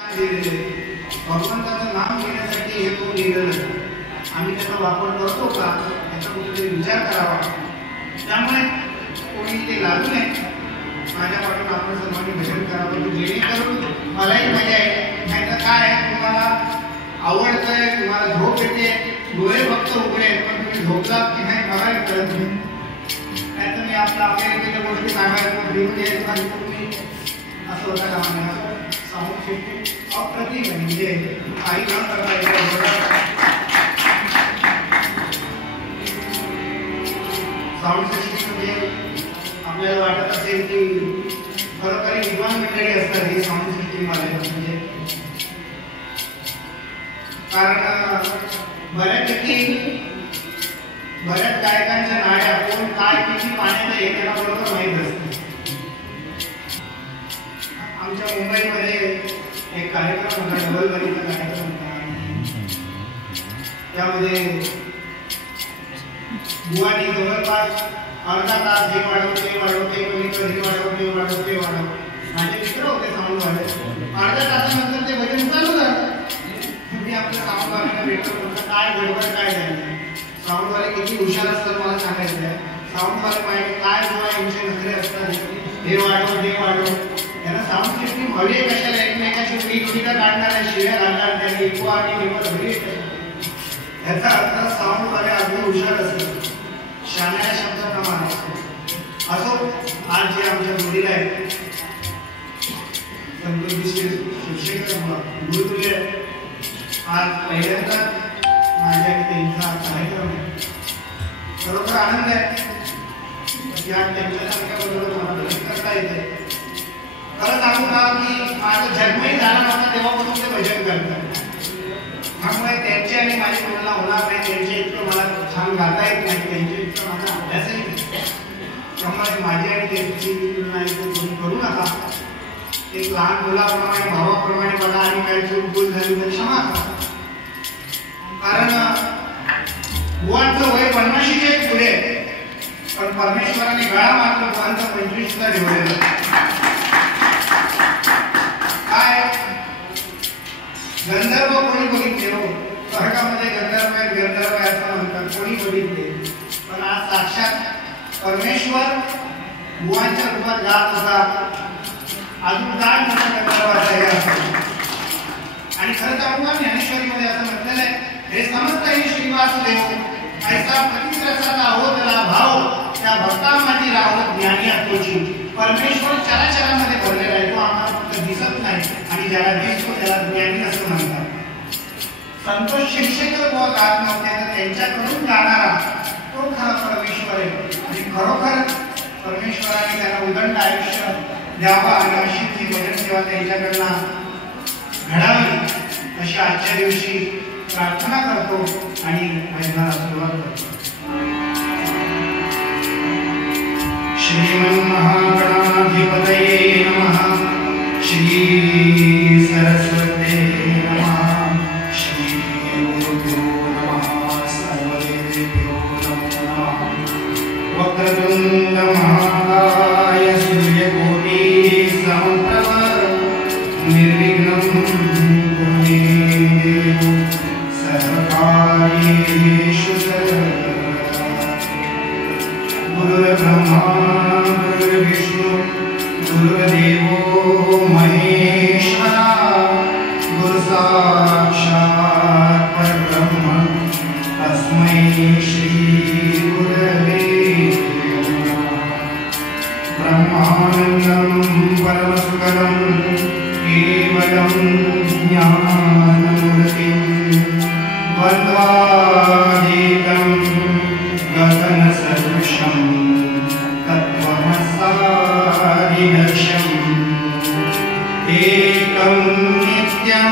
भगवंताचं नाम घेण्यासाठी हे तो लिहिलेलं आम्ही त्याचा वापर करतो का याचा कुठेतरी विचार करावा. त्यामुळे कोणी ते लागू नये. माझ्या पाठून आपण सर्वांनी भजन करावं जेणेकरून मलाही मजा आहे. नाही तर काय आहे, तुम्हाला आवडतंय, तुम्हाला झोप येते, डोळे फक्त उघडे पण तुम्ही झोपलात की नाही मला कळत नाही. नाही तर मी आपल्या गोष्टी सांगायला लिहून द्यायचं तुम्ही असं होता कामा नये. साऊंड सिस्टीम अप्रतिम आहे, म्हणजे काही काम करता येतं. साऊंड सिस्टीम म्हणजे आपल्याला वाटत असेल की खरोखर विद्वान मंडळी असतात ही साऊंड सिस्टीम वाले. म्हणजे कारण बऱ्याच गायकांच्या नाड्या कोण काय किती पाण्यात आहे त्याला बरोबर माहीत असते. आमच्या मुंबईमध्ये एक कार्यक्रम होता, डबल बरीचा कार्यक्रम होता. त्यामध्ये बुवानी जवळपास अर्धा तास हे वाढवते कधी वाढवते. माझे मित्र होते साऊंडवाले. अर्ध्या तासानंतर ते भजन चालू झालं. मी आपल्या साऊंडवाल्यांना भेटतो, म्हटलं काय गडबड काय झाली. साऊंडवाले किती हुशार असतात मला सांगायचं आहे. साऊंडवाले माहिती काय गोळा यांचे नखरे असतात, हे वाढव. त्यांना साऊंड सिस्टीम हवी कशाला, एकमेकाची पीठा काढणाऱ्या शिव्या घालणार त्यांनी इको आणि निवड हवी. याचा अर्थ साऊंडवाले अगदी हुशार असतात, शाण्याच्या शब्दाप्रमाणे असतो. असो, आज जे आमच्या जोडीला आहे शिक्षक गुरुतुल्य, आज पहिल्यांदा माझ्या त्यांचा कार्यक्रम आहे. खरोखर आनंद आहे की आज त्यांच्यासारख्याबरोबर मला भजन करता येते. खरं सांगू का की माझं जन्मही झाला नव्हता तेव्हापासून ते भजन करतात. त्यामुळे त्यांची आणि माझी तुलना होणार नाही. त्यांचे इतकं मला छान गाता येत नाही, त्यांचे इतकं माझा अभ्यासही नाही. त्यामुळे माझी आणि त्यांची तुलना कोणी करू नका. एक लहान मुलाप्रमाणे भावाप्रमाणे बघा आणि काही चूक भूल झाली तर क्षमा करा. कारण बुवांचं वय 50च्या पुढे, पण परमेश्वराने गळा मात्र बुवांचा 25ला ठेवलेला. काय गंधर्व कोणी बघितले हो, स्वर्गामध्ये गंधर्व आहे असं म्हणतात, कोणी बघितले. पण आज साक्षात परमेश्वर बुवांच्या रूपात गात होता. अजून काय मोठा गंधर्वाचा हे असतो. आणि खरं तर आपण ज्ञानेश्वरीमध्ये असं म्हटलेलं आहे, हे समजताही श्रीवासुदेव ऐसा प्रतिरसाचा होतला भाव त्या भक्ता माझी राहत ज्ञानी आत्मची. परमेश्वर चराचरामध्ये भरलेला आहे, तो आम्हाला फक्त दिसत नाही. आणि ज्याला दिसतो त्याला ज्ञानी असं म्हणतात. संतोष शिक्षक व गात नव्हते तर त्यांच्याकडून गाणारा तो खरा परमेश्वर आहे. आणि खरोखर परमेश्वराने त्यांना उदंड आयुष्य द्यावा आणि अशी ती भजन सेवा त्यांच्याकडनं घडावी अशी आजच्या दिवशी प्रार्थना करतो आणि भजनाला सुरुवात करतो. श्रीमन्महागणाधिपतये नमः. श्री सरस्वते नमः. श्री गुरुभ्यो नमः. सर्वदेवेभ्यो नमः. वक्रतुंड महाकाय सूर्यकोटि समप्रभ निर्विघ्नं कुरु मे देव सर्वकार्येषु सर्वदा. गुरुर्ब्रह्मा गुरुर्विष्णु गुरुर्देवो महेश्वरा. गुरु साक्षात् परब्रह्म तस्मै श्री गुरवे नमः. ब्रह्मानन्दं परमसुखदं केवलं ज्ञानमूर्तिं द्वन्द्वातीतं गगनसदृशं तत्त्वमसादिदर्शम् एकं नित्यं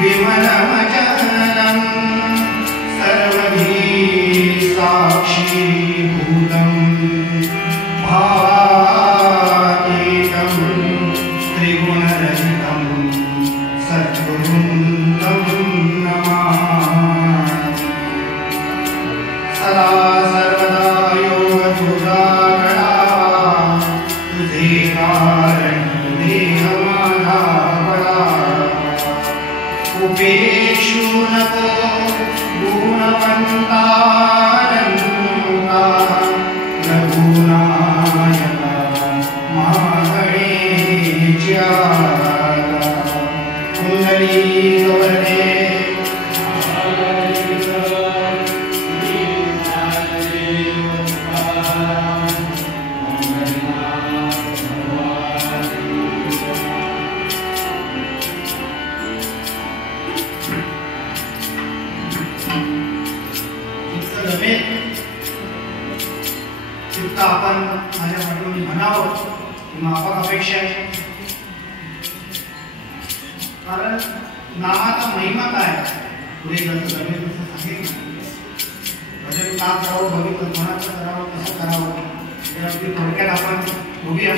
विमलमचलं सर्वधी साक्षीभूतं भावातीतं त्रिगुणरहितं सद्गुरुं तं नमामि. सदा सर्वदा योगयुक्तागणा तुझे कारण देह माझा बळा. द्वेषू नको गुणवंता रघुनायका महागणेच्या कुंडली गवळणे तितकं आपण माझ्या पाठवणी म्हणावं ही माफक अपेक्षा आहे. कारण नामाचा महिमा काय पुढे जसं सांगितलं भजन का करावं भविष्य कोणाचं करावं कसं करावं हे अगदी थोडक्यात आपण बघूया.